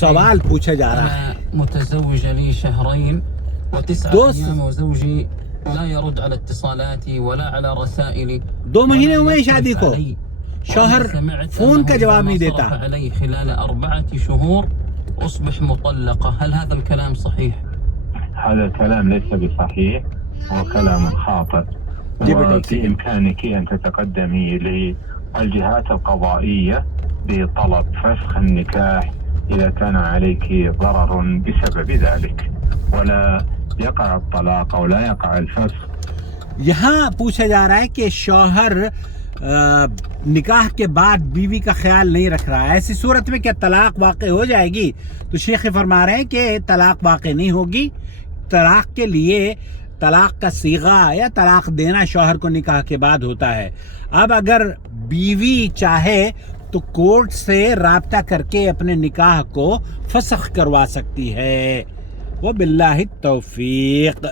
सवाल पूछा जा रहा है। मुतज़व्विजा ली शहरैन व 9 अय्याम व ज़ौजी ला यरद अला इत्तिसालाती वला अला रसाइली। 2 महीने हुए शादी को, शौहर फोन का जवाब नहीं देता। खिलाल 4 शहूर अस्बह मुतल्लक़ा। हल हाज़ा अल-कलाम सहीह? هذا الكلام ليس بصحيح وكلام خاطئ، وفي إمكانك أن تتقدمي للجهات القضائية بطلب فسخ النكاح إذا كان عليك ضرر بسبب ذلك، ولا يقع الطلاق أو لا يقع الفسخ। यहाँ पूछा जा रहा है कि शौहर निकाह के बाद बीवी का ख्याल नहीं रख रहा है, ऐसी सूरत में क्या तलाक वाक़ई हो जाएगी? तो शेख फरमा रहे हैं कि तलाक वाक़ई नहीं होगी। तलाक के लिए तलाक का सीगा या तलाक देना शौहर को निकाह के बाद होता है। अब अगर बीवी चाहे तो कोर्ट से राब्ता करके अपने निकाह को फसख करवा सकती है। वो बिल्लाहि तौफीक।